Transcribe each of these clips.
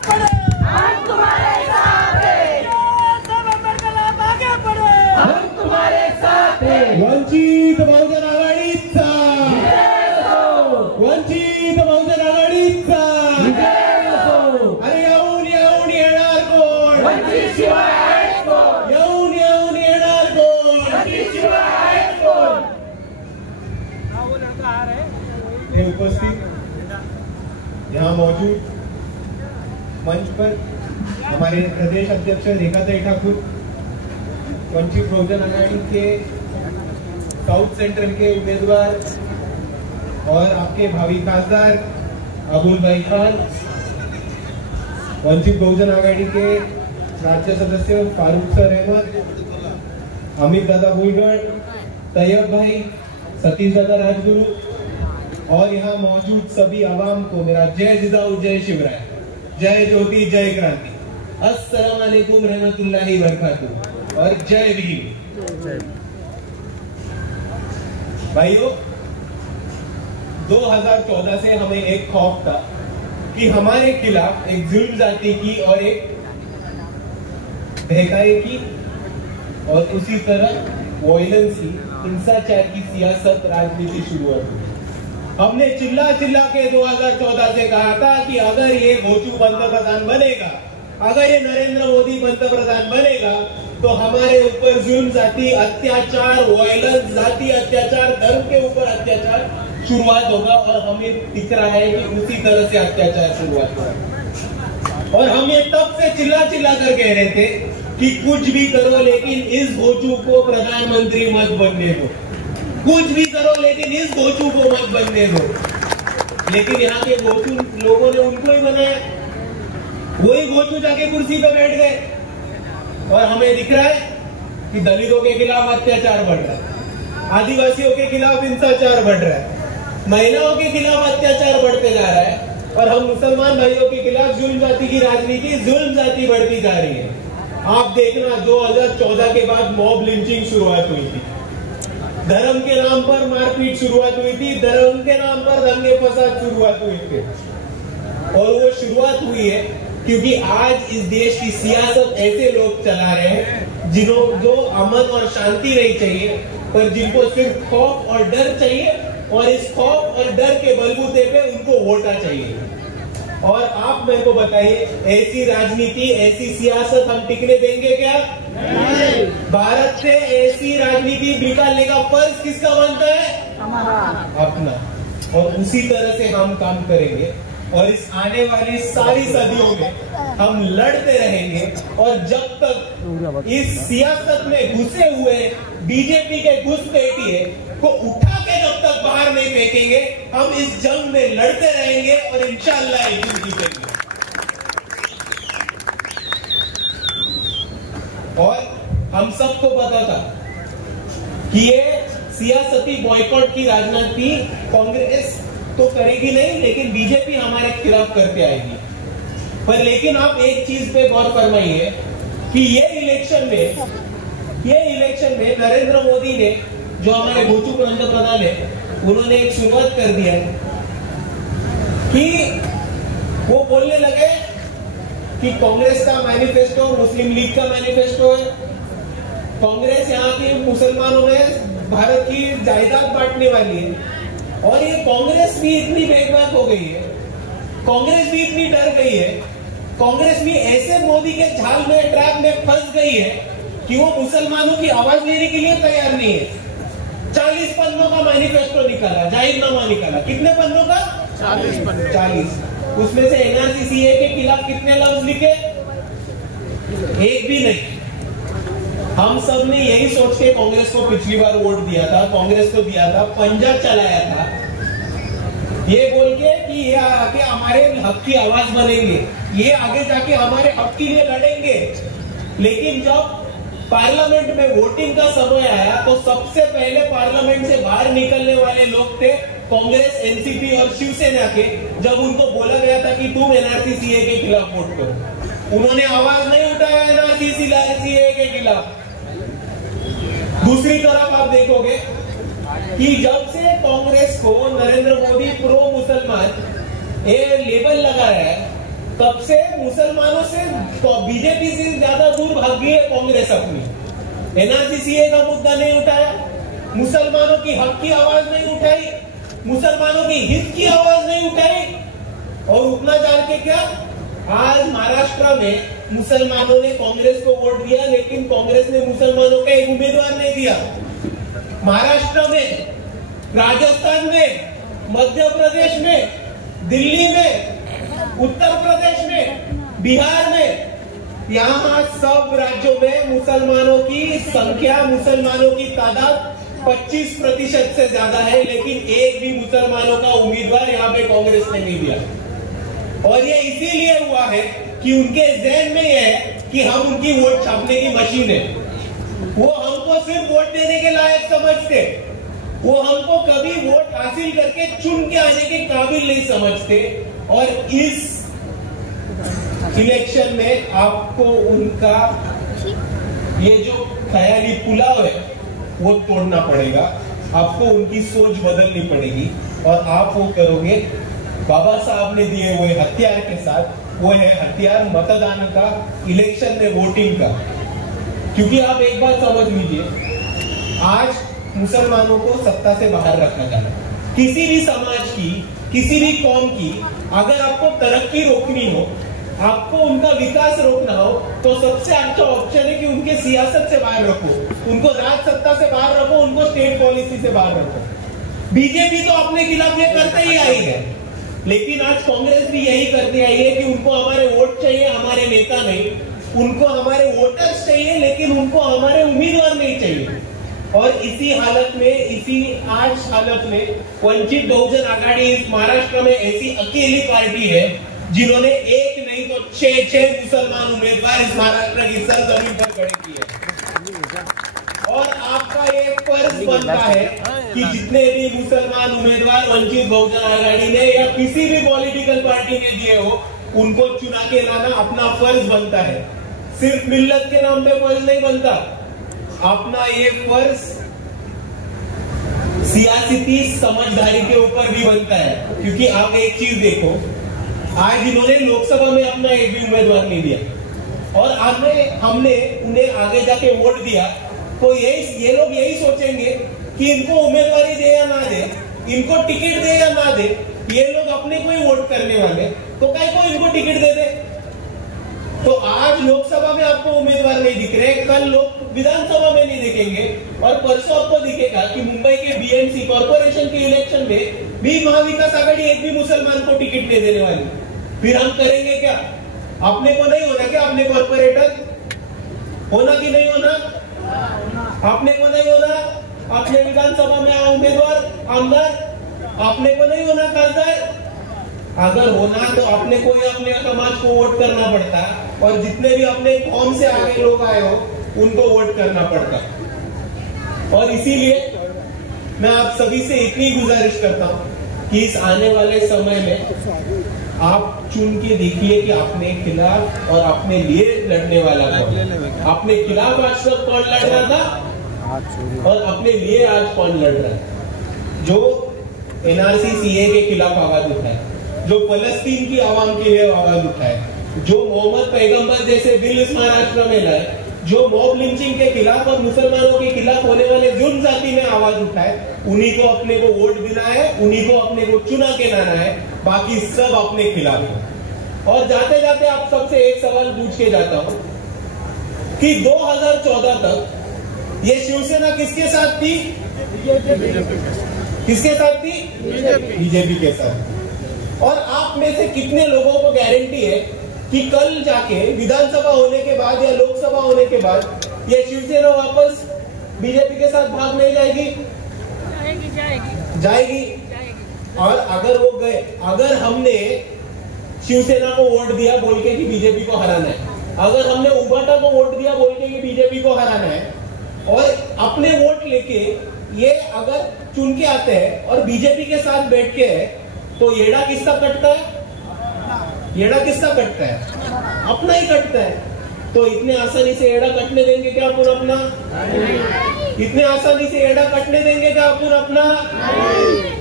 हम तुम्हारे साथ हैं। आगे बढ़े, हम तुम्हारे साथ हैं। वंचित बहुजन आघाडीचा, वंचित बहुजन आघाडीचा. अरे येऊन येऊन येणार कोण? वंचित शिवाय आहे कोण? येऊन येऊन येणार कोण? वंचित शिवाय आहे कोण? हे उपस्थित यहाँ मौजूद मंच पर हमारे प्रदेश अध्यक्ष रेखाताई ठाकुर, वंचित बहुजन आघाड़ी के साउथ सेंट्रल के उम्मीदवार और आपके भावी खासदार अबुल भाई खान, वंचित बहुजन आघाड़ी के राज्य सदस्य फारूक सर अहमद, अमित दादा भुईगढ़, तैयब भाई, सतीश दादा राजगुरु और यहाँ मौजूद सभी आवाम को मेरा जय जिदाऊ, जय शिवराय, जय ज्योति, जय क्रांति, अस्सलाम वालेकुम रहमतुल्लाहि व बरकातुहू और जय भीम। भाइयों, 2014 से हमें एक खौफ था कि हमारे खिलाफ एक जुल्म जाति की और एक बहकाए की और उसी तरह वायलेंस की, हिंसाचार की सियासत, राजनीति शुरू हुई। हमने चिल्ला चिल्ला के 2014 से कहा था कि अगर ये घोचू पंतप्रधान बनेगा, अगर ये नरेंद्र मोदी पंतप्रधान बनेगा, तो हमारे ऊपर जुल्म, जाति अत्याचार, वायलेंस, जाति अत्याचार, धर्म के ऊपर अत्याचार शुरुआत होगा और हमें दिख रहा है कि उसी तरह से अत्याचार शुरुआत होगा। और हम ये तब से चिल्ला चिल्ला कर कह रहे थे कि कुछ भी करो लेकिन इस घोचू को प्रधानमंत्री मत बनने दो, कुछ भी करो लेकिन इस घोचू को मत बनने दो। लेकिन यहाँ के घोचू लोगों ने उनको ही बनाया, वही घोचू जाके कुर्सी पे बैठ गए। और हमें दिख रहा है कि दलितों के खिलाफ अत्याचार बढ़ रहा है, आदिवासियों के खिलाफ हिंसाचार बढ़ रहा है, महिलाओं के खिलाफ अत्याचार बढ़ते जा रहा है और हम मुसलमान भाइयों के खिलाफ जुल्म जाति की राजनीति, जुल्म जाति बढ़ती जा रही है। आप देखना, 2014 के बाद मॉब लिंचिंग शुरुआत हुई थी, धर्म के नाम पर मारपीट शुरुआत हुई थी, धर्म के नाम पर दंगे फसाद शुरुआत हुई थी। और वो शुरुआत हुई है क्योंकि आज इस देश की सियासत ऐसे लोग चला रहे हैं जो अमन और शांति नहीं चाहिए, पर जिनको सिर्फ खौफ और डर चाहिए, और इस खौफ और डर के बलबूते पे उनको वोटा चाहिए। और आप मेरे को बताइए, ऐसी राजनीति, ऐसी सियासत हम टिकने देंगे क्या? नहीं। भारत से ऐसी राजनीति निकालने का फर्ज किसका बनता है? हमारा, अपना। और उसी तरह से हम काम करेंगे और इस आने वाली सारी सदियों में हम लड़ते रहेंगे। और जब तक इस सियासत में घुसे हुए बीजेपी के घुसपैठिए को उठा के जब तक बाहर नहीं फेंकेंगे, हम इस जंग में लड़ते रहेंगे और इंशाअल्लाह एक दिन जीतेंगे। और हम सबको पता था कि ये सियासती बॉयकॉट की राजनीति कांग्रेस तो करेगी नहीं, लेकिन बीजेपी हमारे खिलाफ करके आएगी। पर लेकिन आप एक चीज पे गौर फरमाइए कि ये इलेक्शन में नरेंद्र मोदी ने, जो हमारे घोचू पंतप्रधान है, उन्होंने एक शुरुआत कर दिया है कि वो बोलने लगे कि कांग्रेस का मैनिफेस्टो मुस्लिम लीग का मैनिफेस्टो है, कांग्रेस यहाँ के मुसलमानों में भारत की जायदाद बांटने वाली है। और ये कांग्रेस भी इतनी बेबाक हो गई है, कांग्रेस भी इतनी डर गई है, कांग्रेस भी ऐसे मोदी के झाल में, ट्रैप में फंस गई है कि वो मुसलमानों की आवाज लेने के लिए तैयार नहीं है। 40 पन्नों का मैनिफेस्टो निकाला, जाहिरनामा निकाला। कितने पन्नों का? 40 पन्नों। 40। उसमें से एनआरसी के खिलाफ कितने लफ्ज लिखे? एक भी नहीं। हम सब ने यही सोच के कांग्रेस को पिछली बार वोट दिया था, कांग्रेस को दिया था, पंजा चलाया था, ये बोल के कि ये आके हमारे हक की आवाज बनेंगे, ये आगे जाके हमारे हक के लिए लड़ेंगे। लेकिन जब पार्लियामेंट में वोटिंग का समय आया तो सबसे पहले पार्लियामेंट से बाहर निकलने वाले लोग थे कांग्रेस, एनसीपी और शिवसेना के। जब उनको बोला गया था कि तुम एनआरसी के खिलाफ वोट करो, उन्होंने आवाज नहीं उठाया एनआरसी के खिलाफ। दूसरी तरफ आप देखोगे कि जब से कांग्रेस को नरेंद्र मोदी प्रो मुसलमान ये लेबल लगा रहा है, तब से मुसलमानों से बीजेपी से ज्यादा दूर भाग गई है कांग्रेस अपनी। एनआरसी का मुद्दा नहीं उठाया, मुसलमानों की हक की आवाज नहीं उठाई, मुसलमानों की हित की आवाज नहीं उठाई। और उतना जान के क्या, आज महाराष्ट्र में मुसलमानों ने कांग्रेस को वोट दिया, लेकिन कांग्रेस ने मुसलमानों का एक उम्मीदवार नहीं दिया। महाराष्ट्र में, राजस्थान में, मध्य प्रदेश में, दिल्ली में, उत्तर प्रदेश में, बिहार में, यहाँ सब राज्यों में मुसलमानों की संख्या, मुसलमानों की तादाद 25% से ज्यादा है, लेकिन एक भी मुसलमानों का उम्मीदवार यहाँ पे कांग्रेस ने नहीं दिया। और ये इसीलिए हुआ है कि उनके ज़हन में यह है कि हम उनकी वोट छापने की मशीन है। वो हमको सिर्फ वोट देने के लायक समझते, वो हमको कभी वोट हासिल करके चुन के आने के काबिल नहीं समझते। और इस इलेक्शन में आपको उनका ये जो ख्याली पुलाव है वो तोड़ना पड़ेगा, आपको उनकी सोच बदलनी पड़ेगी। और आप वो करोगे बाबा साहब ने दिए हुए हथियार के साथ, वो है हथियार मतदान का, इलेक्शन में वोटिंग का। क्योंकि आप एक बात समझ लीजिए, आज मुसलमानों को सत्ता से बाहर रखा जाना, किसी भी समाज की, किसी भी कौम की अगर आपको तरक्की रोकनी हो, आपको उनका विकास रोकना हो, तो सबसे अच्छा ऑप्शन है कि उनके सियासत से बाहर रखो, उनको राज सत्ता से बाहर रखो, उनको स्टेट पॉलिसी से बाहर रखो। बीजेपी तो अपने खिलाफ ये करते ही आई है, लेकिन आज कांग्रेस भी यही करते आई है कि उनको हमारे वोट चाहिए, हमारे नेता नहीं, उनको हमारे वोटर्स चाहिए, लेकिन उनको हमारे उम्मीदवार नहीं चाहिए। और इसी हालत में, इसी आज हालत में वंचित बहुजन आघाड़ी इस महाराष्ट्र में ऐसी अकेली पार्टी है जिन्होंने एक नहीं तो 6 मुसलमान उम्मीदवार इस महाराष्ट्र की सरजमीन पर खड़े किए। और आपका ये फर्ज बनता है कि जितने भी मुसलमान उम्मीदवार वंचित बहुजन आघाड़ी ने या किसी भी पॉलिटिकल पार्टी ने दिए हो, उनको चुना के लाना अपना फर्ज बनता है। सिर्फ मिल्लत के नाम पे फर्ज नहीं बनता, अपना ये फर्ज सियासती समझदारी के ऊपर भी बनता है। क्योंकि आप एक चीज देखो, आज इन्होंने लोकसभा में अपना एक भी उम्मीदवार नहीं दिया, और हमने उन्हें आगे जाके वोट दिया, तो ये लोग यही सोचेंगे कि इनको उम्मीदवारी दे या ना दे, इनको टिकट दे या ना दे, ये लोग अपने को ही वोट करने वाले, तो काय को इनको टिकट दे दे। तो आज लोकसभा में आपको उम्मीदवार नहीं दिख रहे, कल लोग विधानसभा में नहीं दिखेंगे, और परसों आपको दिखेगा कि मुंबई के बीएमसी कॉर्पोरेशन के इलेक्शन में भी महाविकास आघाड़ी एक भी मुसलमान को टिकट नहीं देने वाली। फिर हम करेंगे क्या? अपने को नहीं होना क्या? अपने कॉर्पोरेटर होना कि नहीं होना? अपने को नहीं होना अपने विधानसभा में उम्मीदवार, आमदार? अपने को नहीं होना खासदार? अगर होना तो अपने को ही अपने समाज को वोट करना पड़ता, और जितने भी अपने कौम से आगे लोग आए हो उनको वोट करना पड़ता। और इसीलिए मैं आप सभी से इतनी गुजारिश करता हूं कि इस आने वाले समय में आप चुन के देखिए कि अपने खिलाफ और अपने लिए लड़ने वाला कौन। अपने खिलाफ आज तक कौन लड़ रहा था और अपने लिए आज कौन लड़ रहा है। जो एनआरसी सीए के खिलाफ आवाज उठाए, जो फलस्तीन की आवाम के लिए आवाज उठाए, जो मोहम्मद पैगंबर जैसे बिल इस महाराष्ट्र में लाए, जो मॉब लिंचिंग के खिलाफ और मुसलमानों के खिलाफ होने वाले जुल्म जाति में आवाज उठाए, उन्हीं को अपने को वोट देना है, उन्हीं को अपने को चुना के लाना है, बाकी सब अपने खिलाफ है। और जाते जाते आप सबसे एक सवाल पूछ के जाता हूं कि 2014 तक ये शिवसेना किसके साथ थी? किसके साथ थी? बीजेपी के साथ। और आप में से कितने लोगों को गारंटी है कि कल जाके विधानसभा होने के बाद या लोकसभा होने के बाद ये शिवसेना वापस बीजेपी के साथ भाग नहीं जाएगी? जाएगी। और अगर वो गए, अगर हमने शिवसेना को वोट दिया बोल के कि बीजेपी को हराना है, अगर हमने उबाटा को वोट दिया बोल के कि बीजेपी को हराना है, और अपने वोट लेके ये अगर चुन के आते हैं और बीजेपी के साथ बैठ के है, तो येड़ा किसका कटता है? येड़ा किसका कटता है? अपना ही कटता है। तो इतने आसानी से एड़ा कटने देंगे क्या अपन अपना? इतने आसानी से एड़ा कटने देंगे क्या अपन अपना?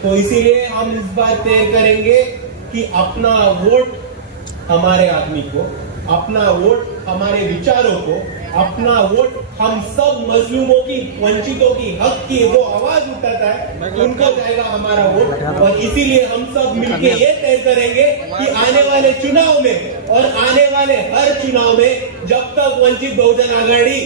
तो इसीलिए हम इस बार तय करेंगे कि अपना वोट हमारे आदमी को, अपना वोट हमारे विचारों को, अपना वोट हम सब मजलूमों की, वंचितों की, हक की जो आवाज उठाता है उनको जाएगा हमारा वोट। और इसीलिए हम सब मिलके ये तय करेंगे कि आने वाले चुनाव में और आने वाले हर चुनाव में जब तक वंचित बहुजन आघाड़ी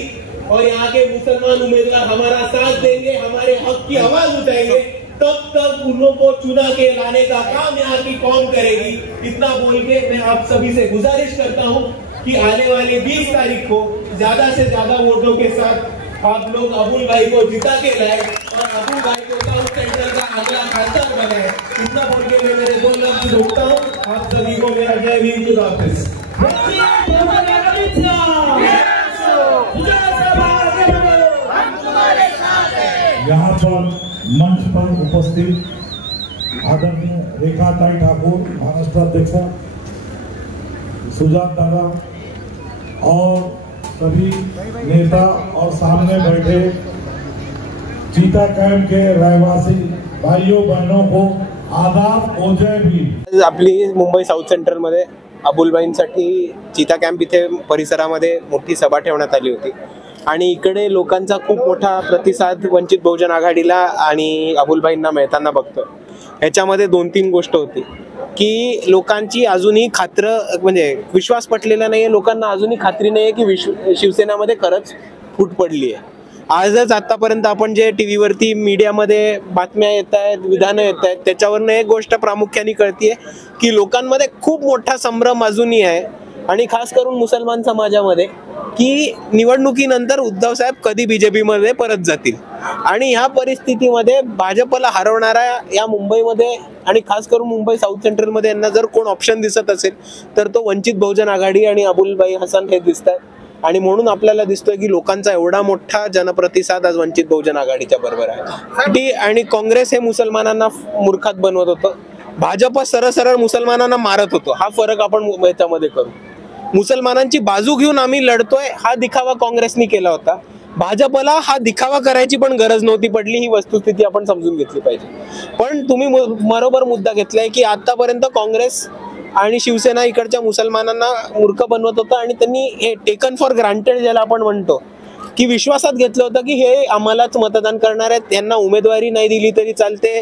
और यहाँ के मुसलमान उम्मीदवार हमारा साथ देंगे, हमारे हक की आवाज उठाएंगे, तब तक उन लोगों को चुना के लाने का काम यहाँ की कौम करेगी। इतना बोल के मैं आप सभी से गुजारिश करता हूँ कि आने वाली 20 तारीख को ज्यादा से ज्यादा वोटों के साथ आप लोग अबुल भाई को जिता के लाए और अबुल भाई को साउथ सेंटर का अगला खासदार बनाए। इतना बोल के मैं मेरे 2 लफ्ज रोकता हूँ। आप सभी को मेरा जय भीम, खुदा हाफिज। यहाँ पर मंच पर उपस्थित आदरणीय रेखाताई ठाकुर, महाराष्ट्र अध्यक्ष, सुजात दादा और सभी नेता और सामने बैठे चीता कैंप के रहवासी भाइयों बहनों को आदाब और जय भीम। आपली मुंबई साऊथ सेंट्रलमध्ये अबुलबाईंसाठी चीता कॅम्प इथे परिसरामध्ये मोठी सभा ठेवण्यात आली होती आणि इकडे लोकांचा खूप मोठा प्रतिसाद वंचित बहुजन आघाडीला आणि अबुलबाईंना मिळताना बघतो। ह्याच्यामध्ये 2-3 गोष्ट होती की लोकांची अजूनही म्हणजे विश्वास पटलेला नाहीये, लोकांना अजूनही खात्री नाहीये की शिवसेनेमध्ये खरंच फूट पडली आहे। आजच आतापर्यंत आपण जे टीव्ही वरती मीडियामध्ये बातम्या येत आहेत, विधानं येत आहेत, त्याच्यावरनं एक गोष्ट प्रामुख्याने कळतीये की लोकांमध्ये खूप मोठा संभ्रम अजूनही आहे आणि खास करून मुसलमान समाजामध्ये की निवडणुकीनंतर उद्धव साहेब कधी बीजेपी मध्ये परत जातील आणि ह्या परिस्थितीमध्ये भाजपला हरवणारा या मुंबईमध्ये आणि खास करून मुंबई साऊथ सेंट्रल मध्ये यांना जर कोण ऑप्शन दिसत असेल तर तो वंचित बहुजन आघाडी आणि अबुलबाई हसन हे दिसतात आणि म्हणून आपल्याला दिसतोय की लोकांचा एवढा मोठा जनप्रतिसाद आज वंचित बहुजन आघाडीच्या बरोबर आहे। आणि काँग्रेस हे मुसलमानांना मूर्खात बनवत होतं, भाजप सरळ मुसलमानांना मारत होतो। हा फरक आपण याच्यामध्ये करू। मुसलमानांची बाजू घेऊन आम्ही लढतोय हा दिखावा काँग्रेसने केला होता, भाजपला हा दिखावा करायची पण गरज नव्हती पडली, ही वस्तुस्थिती आपण समजून घेतली पाहिजे। पण तुम्ही बरोबर मुद्दा घेतलाय की आतापर्यंत काँग्रेस आणि शिवसेना इकडच्या मुसलमानांना मूर्ख बनवत होता आणि त्यांनी हे टेकन फॉर ग्रांटेड ज्याला आपण म्हणतो की विश्वासात घेतलं होतं की हे आम्हालाच मतदान करणार आहेत, यांना उमेदवारी नाही दिली तरी चालते,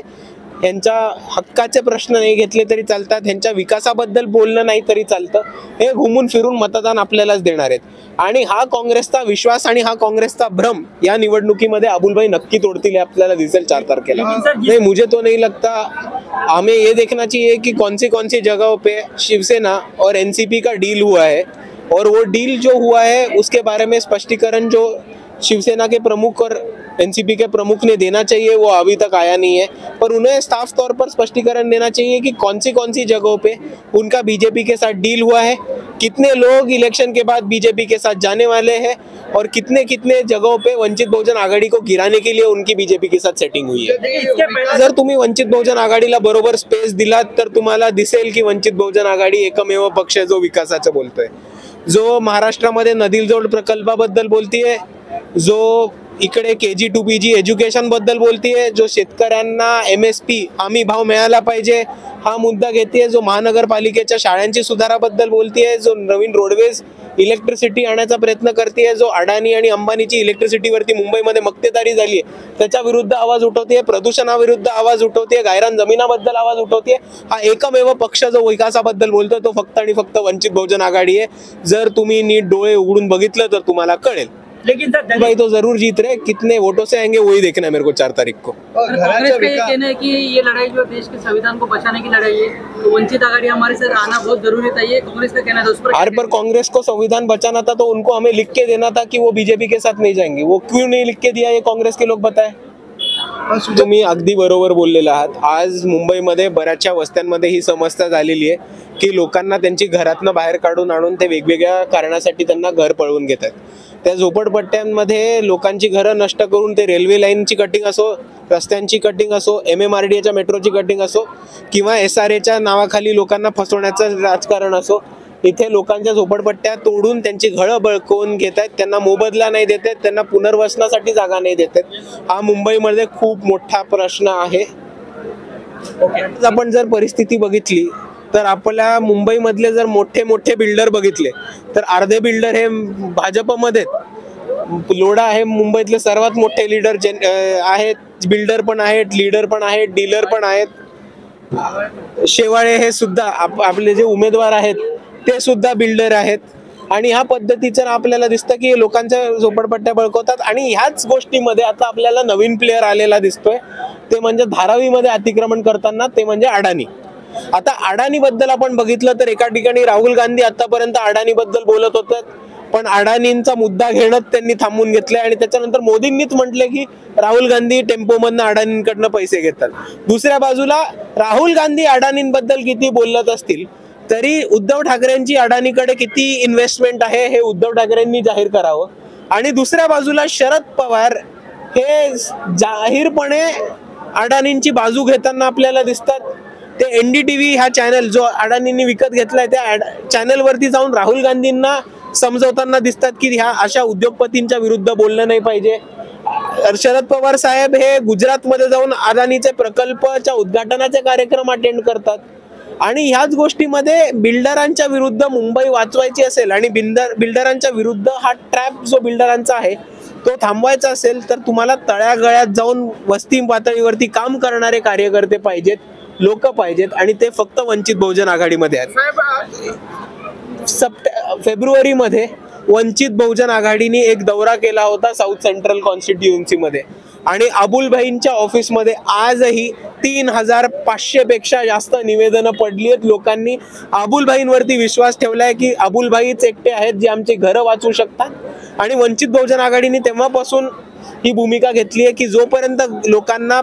यांच्या हक्काचे प्रश्न नाही घेतले तरी चालतात, यांच्या विकासाबद्दल बोलणं नाही तरी चालतं, हे घुमून फिरून मतदान आपल्यालाच देणार आहेत। आणि हा काँग्रेसचा विश्वास आणि हा काँग्रेसचा भ्रम या निवडणुकीमध्ये अबुलभाई नक्की तोड़तील, आपल्याला दिसेल 4 तारखेला। नहीं, मुझे तो नहीं लगता। हमें ये देखना चाहिए कि कौन सी जगहों पे शिवसेना और एनसीपी का डील हुआ है और वो डील जो हुआ है उसके बारे में स्पष्टीकरण जो शिवसेना के प्रमुख और एनसीपी के प्रमुख ने देना चाहिए वो अभी तक आया नहीं है, पर उन्हें साफ तौर पर स्पष्टीकरण देना चाहिए कि कौन सी जगहों पे उनका बीजेपी के साथ डील हुआ है, कितने लोग इलेक्शन के बाद बीजेपी के साथ जाने वाले हैं और कितने जगहों पे वंचित बहुजन आघाड़ी को गिराने के लिए उनकी बीजेपी के साथ सेटिंग हुई है। जर तुम्ही वंचित बहुजन आघाडीला बरोबर स्पेस दिलात तर तुम्हाला दिसेल की वंचित बहुजन आघाडी एकमेव पक्ष जो विकासाचं बोलतोय, जो महाराष्ट्रामध्ये नदील जोड प्रकल्पाबद्दल बोलतीये, जो इकडे KG to PG एज्युकेशन बद्दल बोलतीये, जो शेतकऱ्यांना MSP हमी भाव मिळाला पाहिजे हा मुद्दा घेते, जो महानगरपालिकेच्या शाळांची सुधाराबद्दल बोलतीये, जो नवीन रोडवेज इलेक्ट्रिसिटी आणण्याचा प्रयत्न करते, जो अडाणी आणि अंबानीची इलेक्ट्रिसिटीवरती मुंबईमध्ये मक्तेदारी झाली आहे त्याच्या विरुद्ध आवाज उठवते, प्रदूषणाविरुद्ध आवाज उठवते, गायरान जमिनाबद्दल आवाज उठवते, हा एकमेव पक्ष जो विकासाबद्दल बोलतोय तो फक्त आणि फक्त वंचित बहुजन आघाडी आहे। जर तुम्ही नीट डोळे उघडून बघितलं तर तुम्हाला कळेल। लेकिन सर भाई तो जरूर जीत रहे, कितने वोटों से आएंगे वही देखना है मेरे को 4 तारीख को। कांग्रेस का ये कहना है कि ये लड़ाई जो देश के संविधान को बचाने की लड़ाई है, तो वंचित आघाड़ी हमारे साथ आना बहुत जरूरी था, ये कांग्रेस का कहना था। उस पर कांग्रेस को संविधान बचाना था तो उनको हमें लिख के देना था कि वो बीजेपी के साथ नहीं जाएंगे, वो क्यों नहीं लिख के दिया ये कांग्रेस के लोग बताए। तुम्ही अगदी बरोबर बोललेले आहात। आज मुंबईमध्ये बऱ्याचशा वस्त्यांमध्ये ही समस्या झालेली आहे की लोकांना त्यांची घरातनं बाहेर काढून आणून ते वेगवेगळ्या कारणासाठी त्यांना घर पळवून घेतात। त्या झोपडपट्ट्यांमध्ये लोकांची घरं नष्ट करून ते रेल्वे लाईनची कटिंग असो, रस्त्यांची कटिंग असो, MMRDAच्या मेट्रोची कटिंग असो किंवा SRAच्या नावाखाली लोकांना फसवण्याचं राजकारण असो, इथे लोकांच्या झोपडपट्ट्या तोडून त्यांची घरं बळकवून घेतात, त्यांना मोबदला नाही देत आहेत, त्यांना पुनर्वसनासाठी जागा नाही देत आहेत। हा मुंबईमध्ये खूप मोठा प्रश्न आहे। आपण जर परिस्थिती बघितली तर आपल्या मुंबईमधले जर मोठे मोठे बिल्डर बघितले तर अर्धे बिल्डर हे भाजपमध्ये लोढा हे मुंबईतले सर्वात मोठे लीडर आहेत, बिल्डर पण आहेत, लीडर पण आहेत, डीलर पण आहेत. शेवाळे हे सुद्धा आपले जे उमेदवार आहेत ते सुद्धा बिल्डर आहेत. आणि ह्या पद्धतीचं आपल्याला दिसतं की लोकांच्या झोपडपट्ट्या बळकवतात. आणि ह्याच गोष्टीमध्ये आता आपल्याला नवीन प्लेअर आलेला दिसतोय, ते म्हणजे धारावीमध्ये अतिक्रमण करताना, ते म्हणजे अडाणी. आता अडाणी बद्दल आपण बघितलं तर एका ठिकाणी राहुल गांधी आतापर्यंत अडाणी बद्दल बोलत होते, पण अडाणींचा मुद्दा घेणं त्यांनी थांबून घेतलंय. आणि त्याच्यानंतर मोदींनीच म्हटले की राहुल गांधी टेम्पोमधनं अडाणींकडनं पैसे घेतात. दुसऱ्या बाजूला राहुल गांधी अडाणींबद्दल किती बोलत असतील तरी उद्धव ठाकरेंची अडाणीकडे किती इन्व्हेस्टमेंट आहे हे उद्धव ठाकरेंनी जाहीर करावं. आणि दुसऱ्या बाजूला शरद पवार हे जाहीरपणे अडाणींची बाजू घेताना आपल्याला दिसतात. ते NDTV हा चॅनल जो अडाणींनी विकत घेतलाय त्या चॅनलवरती जाऊन राहुल गांधींना समजवताना दिसतात की ह्या अशा उद्योगपतींच्या विरुद्ध बोललं नाही पाहिजे. शरद पवार साहेब हे गुजरातमध्ये जाऊन अदानीचे प्रकल्पाच्या उद्घाटनाचे कार्यक्रम अटेंड करतात. आणि ह्याच गोष्टीमध्ये बिल्डरांच्या विरुद्ध मुंबई वाचवायची असेल आणि बिल्डरांच्या विरुद्ध हा ट्रॅप जो बिल्डरांचा आहे तो थांबवायचा असेल तर तुम्हाला तळ्यागळ्यात जाऊन वस्ती पातळीवरती काम करणारे कार्यकर्ते पाहिजेत, लोक पाहिजेत. आणि ते फक्त वंचित बहुजन आघाडीमध्ये आहेत. फेब्रुवारीमध्ये वंचित बहुजन आघाडीने एक दौरा केला होता साऊथ सेंट्रल कॉन्स्टिट्युएन्सीमध्ये आणि अबुलभाईंच्या ऑफिसमध्ये आजही 3500 पेक्षा जास्त निवेदनं पडली आहेत. लोकांनी अबुलभाईंवरती विश्वास ठेवलाय की अबुलभाईच एकटे आहेत जे आमची घरं वाचवू शकतात. आणि वंचित बहुजन आघाडीने तेव्हापासून ही भूमिका घेतली आहे की जोपर्यंत लोकांना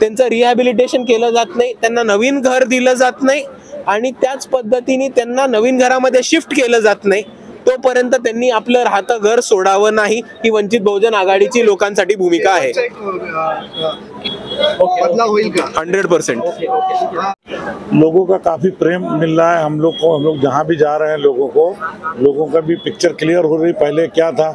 त्यांचं रिहॅबिलिटेशन केलं जात नाही, त्यांना नवीन घर दिलं जात नाही आणि त्याच पद्धतीने त्यांना नवीन घरामध्ये शिफ्ट केलं जात नाही तोपर्यंत त्यांनी आपलं राहतं घर सोडावं नाही. ही वंचित बहुजन आघाडीची लोकांसाठी भूमिका आहे. 100%. लोगों का काफ़ी प्रेम मिल रहा है हम लोग को. हम लोग जहाँ भी जा रहे हैं लोगों का भी पिक्चर क्लियर हो रही. पहले क्या था,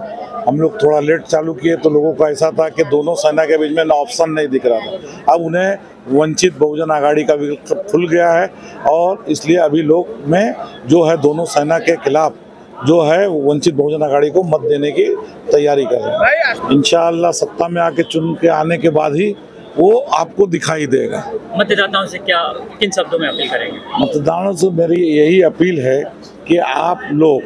हम लोग थोड़ा लेट चालू किए तो लोगों को ऐसा था कि दोनों सेना के बीच में ना ऑप्शन नहीं दिख रहा था. अब उन्हें वंचित बहुजन आघाड़ी का विकल्प खुल गया है और इसलिए अभी लोग में जो है दोनों सेना के खिलाफ जो है वंचित बहुजन आघाड़ी को मत देने की तैयारी कर रहे हैं. इंशाअल्लाह सत्ता में आके चुन के आने के बाद ही वो आपको दिखाई देगा. मतदाताओं से क्या किन शब्दों में अपील करेंगे? मतदाताओं से मेरी यही अपील है कि आप लोग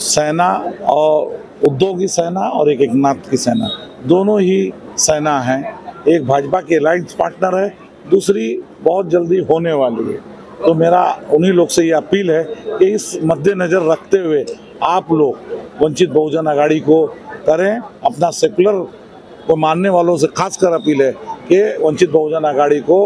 सेना और उद्धव की सेना और एक एकनाथ की सेना, दोनों ही सेना हैं. एक भाजपा की अलायंस पार्टनर है, दूसरी बहुत जल्दी होने वाली है. तो मेरा उन्हीं लोग से ये अपील है कि इस मद्देनजर रखते हुए आप लोग वंचित बहुजन आघाड़ी को करें. अपना सेकुलर को मानने वालों से खासकर अपील है कि वंचित बहुजन आघाड़ी को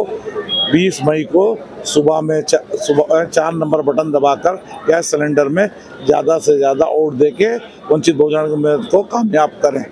20 मई को सुबह 4 नंबर बटन दबाकर गैस सिलेंडर में ज़्यादा से ज़्यादा वोट देके वंचित बहुजन आघाड़ी को कामयाब करें.